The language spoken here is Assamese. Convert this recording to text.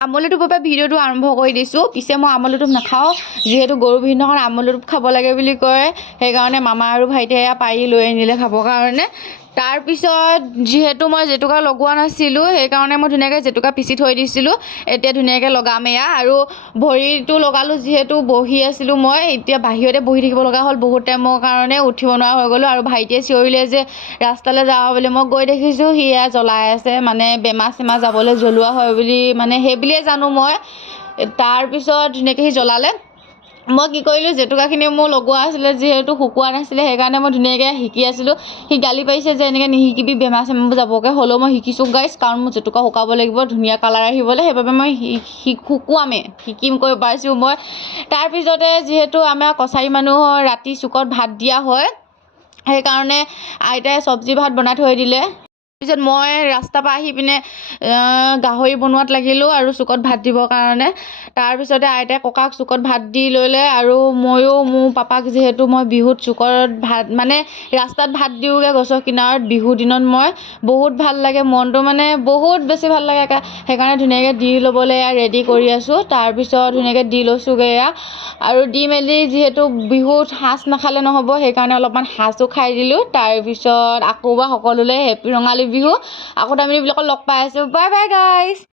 আমলুটোৰ পৰা ভিডিঅ'টো আৰম্ভ কৰি দিছোঁ। পিছে মই আমলুটোপ নাখাওঁ, যিহেতু গৰু বিহুৰ দিনাখন আমলুটোপ খাব লাগে বুলি কয়, সেইকাৰণে মামা আৰু ভাইটিয়ে পাৰি লৈ আনিলে খাবৰ কাৰণে। তাৰপিছত যিহেতু মই জেতুকা লগোৱা নাছিলোঁ, সেইকাৰণে মই ধুনীয়াকৈ জেতুকা পিচি থৈ দিছিলোঁ। এতিয়া ধুনীয়াকৈ লগাম এয়া, আৰু ভৰিটো লগালোঁ যিহেতু বহি আছিলোঁ মই, এতিয়া বাহিৰতে বহি থাকিব লগা হ'ল বহুত টাইমৰ কাৰণে, উঠিব নোৱাৰা হৈ গ'লোঁ। আৰু ভাইটিয়ে চিঞৰিলে যে ৰাস্তালৈ যাওঁ বুলি, মই গৈ দেখিছোঁ সিয়া জ্বলাই আছে, মানে বেমাৰ চেমাৰ যাবলৈ জ্বলোৱা হয় বুলি, মানে সেই বুলিয়ে জানো মই। তাৰপিছত ধুনীয়াকৈ সি জ্বলালে। মই কি কৰিলোঁ, জেতুকাখিনি মোৰ লগোৱা আছিলে যিহেতু শুকোৱা নাছিলে, সেইকাৰণে মই ধুনীয়াকৈ শিকি আছিলোঁ। সি গালি পাৰিছে যে এনেকৈ নিশিকিবি, বেমাৰ চেমাৰ যাবগৈ। হ'লেও মই শিকিছোঁ গাইছ, কাৰণ মোৰ জেতুকা শুকাব লাগিব ধুনীয়া কালাৰ আহিবলৈ, সেইবাবে মই শুকুৱামেই, শিকিম কৈ পাইছোঁ মই। তাৰপিছতে যিহেতু আমাৰ কছাৰী মানুহৰ ৰাতি চুকত ভাত দিয়া হয়, সেইকাৰণে আইতাই চব্জি ভাত বনাই থৈ দিলে। তাৰপিছত মই ৰাস্তাৰ পৰা আহি পিনে গাহৰি বনোৱাত লাগিলোঁ আৰু চুকত ভাত দিবৰ কাৰণে। তাৰপিছতে আইতাই ককাক চুকত ভাত দি ল'লে, আৰু ময়ো মোৰ পাপাক, যিহেতু মই বিহুত চুকত ভাত মানে ৰাস্তাত ভাত দিওঁগৈ গছৰ কিনাৰত, বিহুৰ দিনত মই বহুত ভাল লাগে, মনটো মানে বহুত বেছি ভাল লাগে, সেইকাৰণে ধুনীয়াকৈ দি ল'বলৈ ৰেডি কৰি আছোঁ। তাৰপিছত ধুনীয়াকৈ দি লৈছোঁগৈ এয়া, আৰু দি মেলি যিহেতু বিহুত সাজ নাখালে নহ'ব, সেইকাৰণে অলপমান সাজো খাই দিলোঁ। তাৰপিছত আকৌ বা সকলোলৈ হেপী ৰঙালী বিহু। আকৌ আমি বিলাকত লগ পাই আছোঁ। Bye bye guys.